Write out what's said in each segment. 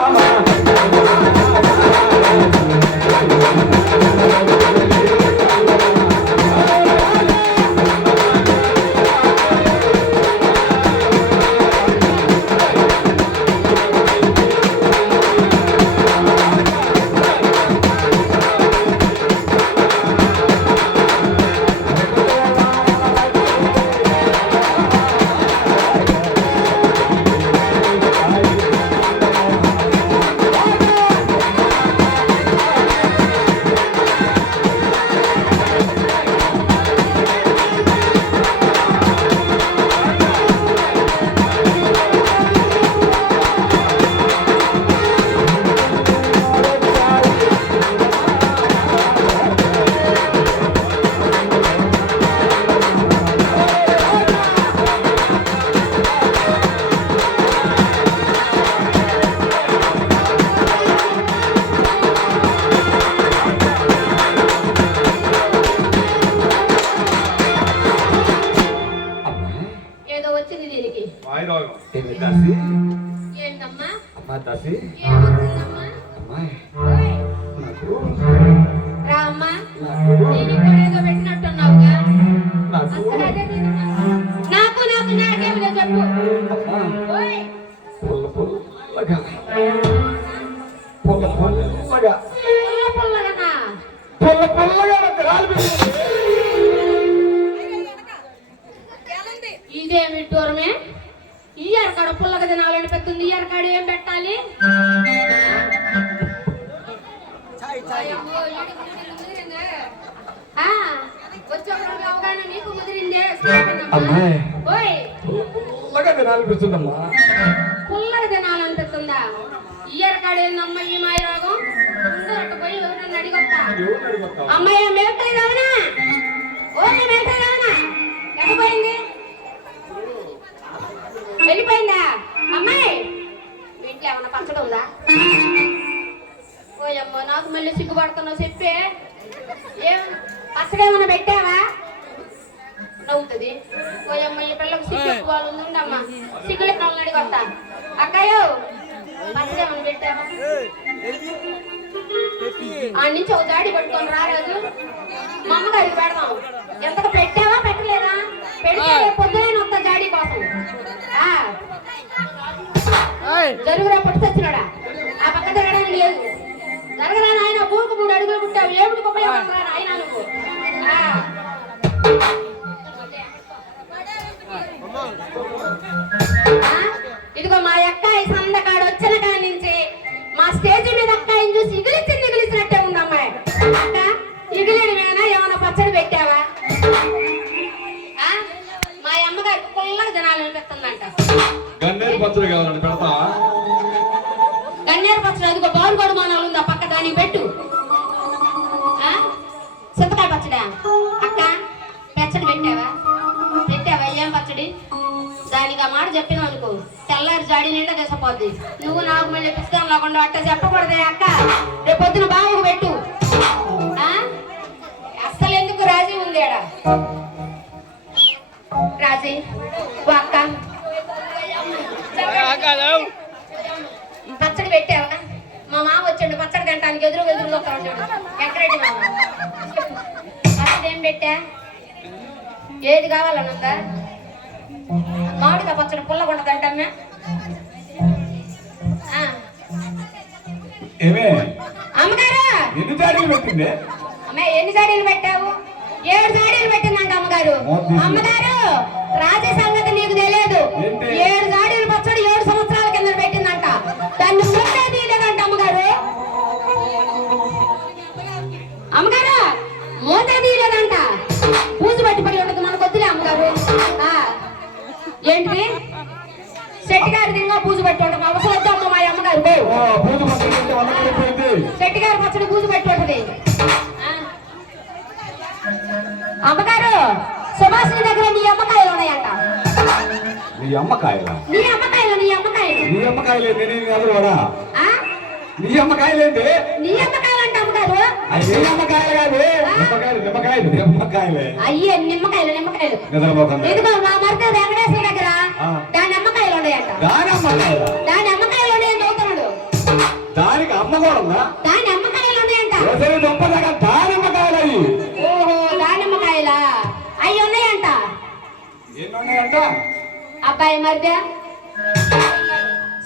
ఏదో అమ్మాయి. పుల్లగా తినాలనిపిస్తుందమ్మా పుల్లగా తినాలనిపిస్తుందా ఈ అరకాడ ఏందమ్మ ఈ మాయ రోగం? ముందరట్టు పోయి ఎవరన్నా అడిగొస్తా? అమ్మాయి మేల్కై రావనా ఓ మేల్కై రావనా ఎక్కడ పోయింది వెళ్ళిపోయిందా? అమ్మాయి మీ ఇంట్లో ఏమన్నా పచ్చడి ఉందా? మళ్ళీ సిగ్గుపడుతున్నావు చెప్పే? ఏం? పచ్చడి ఏమన్నా పెట్టావా? నవ్వుతుంది. ఈ పిల్లలకు సిగ్గు ఎక్కువ ఉందమ్మా. సిగ్గులు కాళ్ళని అడిగి వస్తా. అక్కయ్యో పచ్చడి ఏమన్నా పెట్టావా ఆ నుంచి ఒక జాడి పట్టుకొని రారాజు మా అమ్మగారికి పెడదాం. ఎంతకు పెట్టావా? పెట్టలేదా? పెడితే పొద్దునే వస్తా జాడి కోసం. జరుగురా పట్టు తెచ్చినాడా ఆ పక్క తిరగడానికి లేదు. జరగరా నాయన మూడు అడుగులు పుట్టావు ఏమిటి ఉపయోగం రా నాయన నువ్వు ఆ. ఆ? ఇదిగో మా అక్కాయి సందకాడు వచ్చిన కాడి నుంచి మా స్టేజ్ మీద అక్కాయిని చూసి ఇగిలిచ్చింది ఇగిలిచ్చినట్టే ఉంది అమ్మాయి అక్క ఇగిలిడి మీద ఏమైనా పచ్చడి పెట్టావా ఆ? మా అమ్మగారు పుల్లగా జనాలు పెడుతుందంట గన్నేరు పచ్చడి కావాలని పెడతా గన్నేరు పచ్చడి అదిగో బారుగోడు మానాలు తెసపోద్ది నువ్వు నాకు మళ్ళీ పుస్తకం లేకుండా అట్ట చెప్పకూడదే అక్క. రేపు పొద్దున బావకు పెట్టు? అస్సలు ఎందుకు రాజీ ఉంది ఆడ? రాజీ అక్క. పచ్చడి పెట్టావా? మా మామ వచ్చాడు పచ్చడి తింటానికి ఎదురు ఎదురు వస్తా ఉంటాడు ఎక్కడైతే మామ? పచ్చడి ఏం పెట్టా? ఏది కావాలనుందా? మామిడికాయ పచ్చడి పుల్లగుండ ఏమే? అమ్మగారు! ఎన్ని జాడీలు పెట్టింది? అమ్మాయి ఎన్ని జాడీలు పెట్టావు? ఏడు జాడీలు పెట్టిందంట అమ్మగారు. అమ్మగారు రాజే సంగతి నీకు తెలియదు? ఏడు జాడీలు పచ్చడి ఏడు సంవత్సరాల కింద పెట్టిందంట. దాన్ని తీయలేదంట అమ్మగారు. అమ్మగారు మూత తీయలేదంట. పూజ పట్టిపడి ఉండదు మనకు వద్దులే అమ్మగారు. ఏంటిది? శెట్టి గారి దింగా పూజ పెట్టి ఉండదు అవసరం వద్దు అమ్మ మా అమ్మగారు. పూజ శెట్టి గారి పచ్చడి పూజ పెట్టి ఉంటది ఆ. అమ్మగారు సుభాషిణి దగ్గర నీ అమ్మకాయలు ఉన్నాయంట. నీ అమ్మకాయలా? నీ అమ్మకాయలు నీ అమ్మకాయలు. నీ అమ్మకాయలేంది నేను ఎవరు వాడా? నీ అమ్మకాయలేంది నీ అమ్మకాయలు అంట అమ్మగారు. నీ అమ్మకాయలు కాదు. నిమ్మకాయలు నిమ్మకాయలు నిమ్మకాయలే. అయ్యే నిమ్మకాయలు నిమ్మకాయలు. నిద్రపోకుండా. ఇదిగో మా మరిది వెంకటేశ్వర దగ్గర. దాని అమ్మకాయలు ఉన్నాయంట. దాని అమ్మకాయలా? దాని అమ్మకాయలు దానికి అమ్మ కూడా ఉందా దాని అమ్మకాయలు ఉన్నాయంట. వేసవి దుంపదాకా దానిమ్మకాయలు అయ్యి. ఓహో దానిమ్మకాయలా అవి ఉన్నాయంట. ఎన్ని ఉన్నాయంట అబ్బాయి మధ్య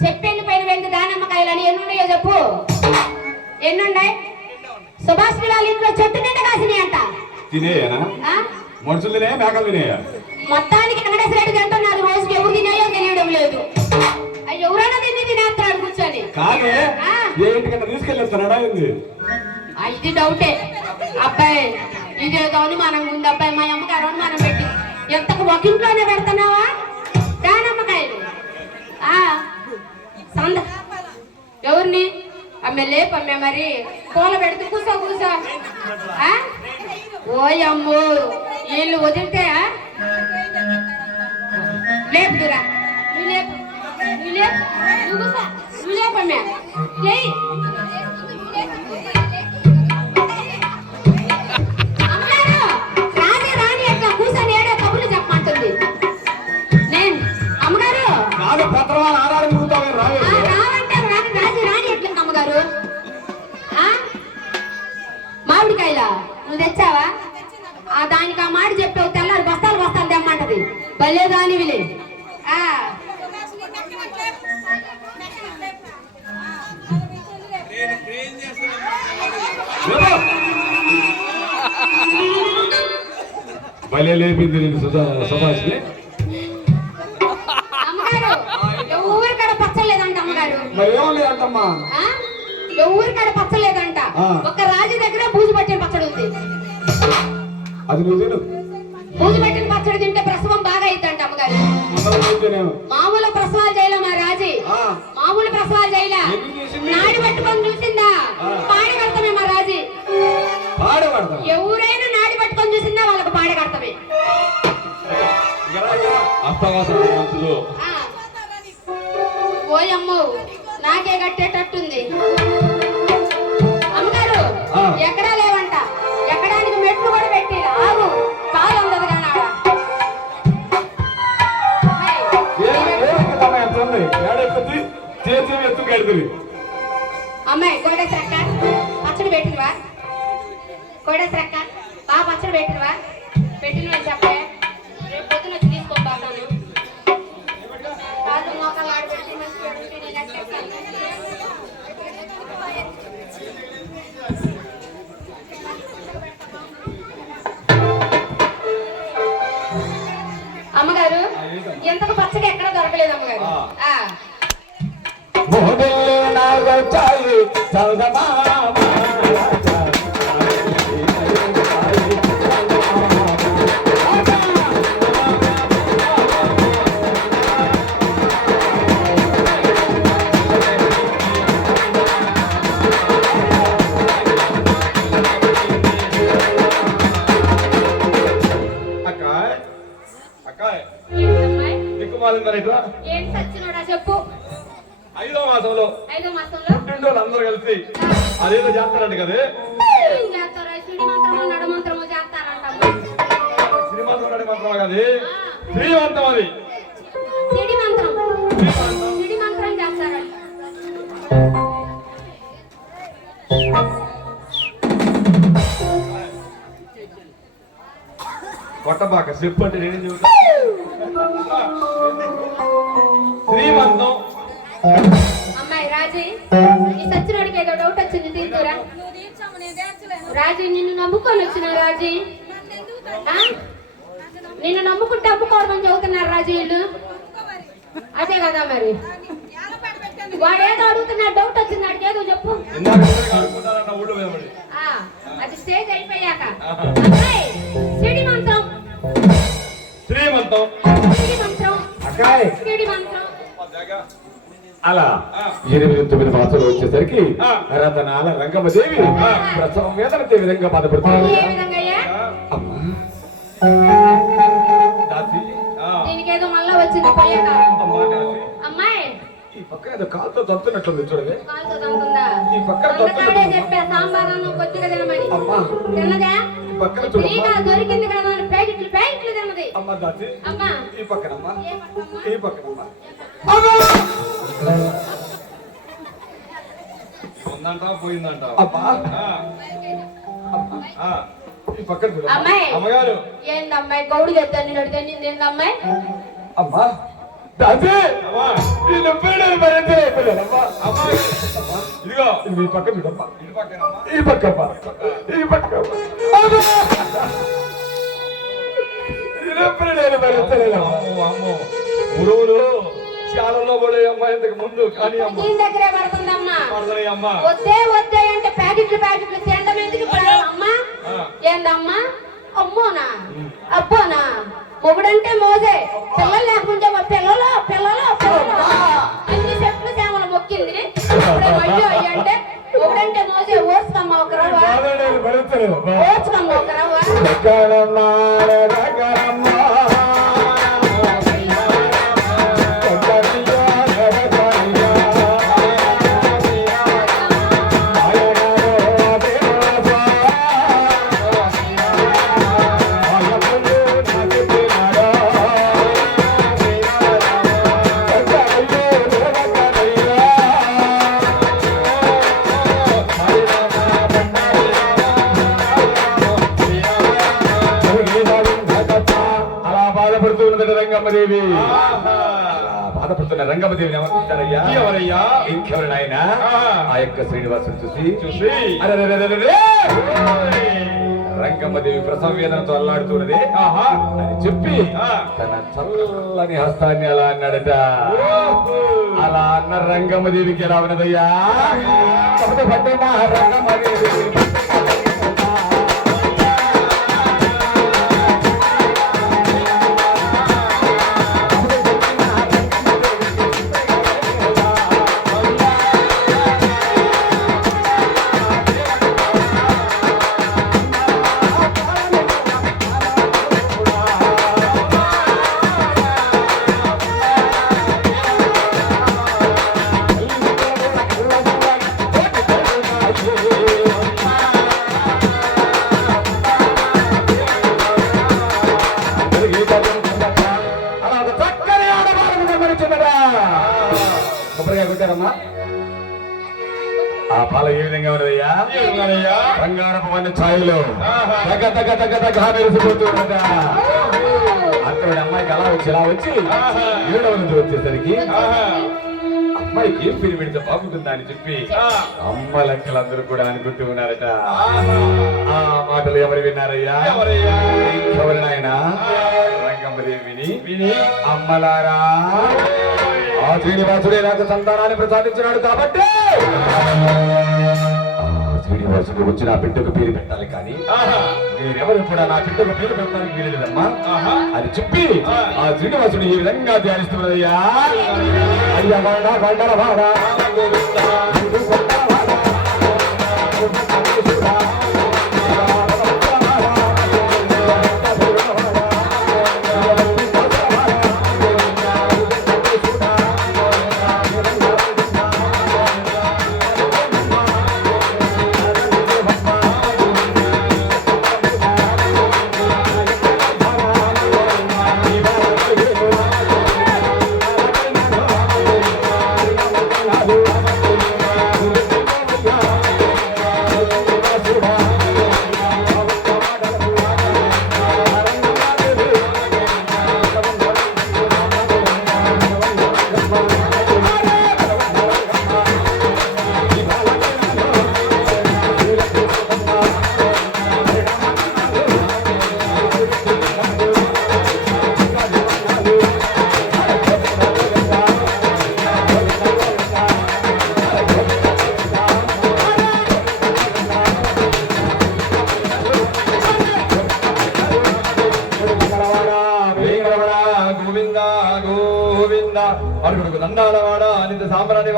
చెప్పెండి పైన వెళ్తే దానిమ్మకాయలు అని ఎన్ని ఉన్నాయో చెప్పు. ఎన్ని ఉన్నాయి సుభాష్ వాళ్ళ ఇంట్లో చెట్టు నిండా కాసినాయి అంట తినేయనా? ఆ? మనుషులు తినే మేకలు తినేయా? మొత్తానికి వెంకటేశ్వర రెడ్డి తింటున్నారు. రోజుకి ఎవరు తినాయో తెలియడం లేదు. అయ్యి ఎవరైనా తిని తినేస్తున్నాడు కూర్చొని. కాదే ఆ. ఏ ఇంటికన్నా తీసుకెళ్ళిస్తున్నాడా ఏంది ఇది డౌటే. అబ్బాయి ఇదేదో మనం ఉంది అబ్బాయి మా అమ్మగారు అని మనం పెట్టి. ఎంతకు ఒక ఇంట్లోనే పెడుతున్నావా? దానమ్మకాయలు. ఆ సంద. ఎవరిని? అమ్మే లేపమ్మే మరి. పూల పెడితే కూసో కూసో. ఆ? ఓయమ్మో వీళ్ళు వదిలితే ఆ? లేపుదురా నువ్వు లేపు. నువ్వు లేపు. నువ్వు కూసో. నువ్వు లేపమ్మే చెప్పమంటుంది అమ్మగారు రాని అమ్మగారు ఆ? మామిడికాయలా? నువ్వు తెచ్చావా? ఆ దానికి ఆ మాట చెప్పావు తెల్లారి బస్తాలు బస్తాలు తెమ్మంటది. భలే దానివిలే భలే లేపింది నేను సుధా సుభాష్ని కాడ పచ్చలేదంట అమ్మగారు? మరి ఏముంది అంటమ్మా ఆ? ఎవరి కాడ పచ్చలేదంట? ఆ. ఒక రాజు దగ్గర బూజు పట్టిన పచ్చడి ఉంది. అది నువ్వు తిను. నాకే చౌదమామ అక్క మంత్రం అది. సిడి మంత్రం చేస్తారంట కొట్టబాక చెప్పు అంటే నేనేం చెబుతా? శ్రీమంతం. అమ్మాయి రాజీ ఈ సచ్చినోడికి ఏదో డౌట్ వచ్చింది తీర్చురా. రాజీ నిన్ను నమ్ముకొని వచ్చిన రాజీ? నిన్ను నమ్ముకుంటే అమ్ముకోవడం చదువుతున్నారు రాజీ వీళ్ళు అదే కదా మరి. వాడు ఏదో అడుగుతున్నాడు డౌట్ వచ్చింది వాడికి ఏదో చెప్పు. అది స్టేజ్ అయిపోయాక. సిడి మంత్రం. శ్రీమంతం. సిడి మంత్రం. అక్కాయ్. సిడి మంత్రం. అలా. ఎనిమిది తొమ్మిది మాసాలు వచ్చేసరికి. రతనాల రంగమ్మదేవి ప్రసవం వేదనతే విధంగా ఏ బాధపడుతుంది అమ్మా. వచ్చింది అమ్మాయి. ఈ ఏదో కాలుతో చూడవే. కాలుతో ఈ పక్కన చెప్పా సాంబార్ అన్నం కొద్దిగా తినమని. అమ్మా. తిన్నదా ఈ పక్కన చూడమ్మా ఫ్రీగా దొరికింది కదా అని ప్యాకెట్లు ప్యాకెట్లు తిన్నది అమ్మా అమ్మా. ఈ. ఈ పక్కన చూడు. అమ్మాయి. అమ్మగారు. ఏందమ్మాయి? గౌడు చెప్తాను నడితే నింది ఏందమ్మాయి? అమ్మా. దాది అమ్మా. ఈ నొప్పి నేను భరించలేకపోయానమ్మా అమ్మాయి ఇదిగో. ఇది ఈ పక్క చూడమ్మా ఈ నొప్పి నేను అమ్మో. ఉరువులు చాలలో పడే అమ్మా ఇంతకు ముందు కానీ అమ్మ. దగ్గరే పడుతుందమ్మా. పడతాయి అమ్మా? వద్దే వద్దే అంటే ప్యాకెట్లు ప్యాకెట్లు తినడం ఎందుకు అమ్మా. ఏందమ్మా? అమ్మోనా? అబ్బోనా? మొగుడంటే మోజే. పిల్లలు లేకుంటే మా పిల్లలు పిల్లలు పిల్లలు. అన్ని చెట్లు సేమలు మొక్కింది. ఇప్పుడే అయ్యో అయ్యో అంటే మొగుడంటే మోజే. ఓసుకోమ్మా ఒక రవ్వ. బాధ బాధపడుతున్నది రంగమ్మదేవి. బాధపడుతున్న రంగమ్మదేవిని ఎవరయ్యా ఇంకెవరు నాయన ఆ. యొక్క శ్రీనివాసుని చూసి చూసి! రంగమ్మదేవి ప్రసవ వేదనతో అల్లాడుతున్నది ఆహా. అని చెప్పి. తన చల్లని హస్తాన్ని అలా అన్నాడట. అలా అన్న రంగమ్మదేవికి ఎలా ఉన్నదయ్యా? రంగమ్మదేవి. బంగారపు వన్న ఛాయలు ఆహా. తగ తగ తగ తగ మెరిసిపోతూ ఉన్నదా అక్కడ అమ్మాయికి అలా వచ్చి ఇలా వచ్చి. ఏడవ నుంచి వచ్చేసరికి. అమ్మాయికి ఏం పిరి పెడితే బాగుంటుందా అని చెప్పి. అమ్మ లెక్కలందరూ కూడా అనుకుంటూ ఉన్నారట. ఆ మాటలు ఎవరు విన్నారయ్యా ఎవరయ్యా? ఎవరు నాయనా రంగమ్మదేవిని విని అమ్మలారా ఆ శ్రీనివాసుడే నాకు సంతానాన్ని ప్రసాదించినాడు కాబట్టి శ్రీనివాసుడు వచ్చి నా బిడ్డకు పేరు పెట్టాలి కానీ. మీరెవరు కూడా నా బిడ్డకు పేరు పెట్టడానికి వీలలేదమ్మా. అని చెప్పి ఆ. శ్రీనివాసుడు ఈ విధంగా ధ్యానిస్తున్నదయ్యా అయ్యా వాడ వాడర వాడ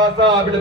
வாசா அப்படி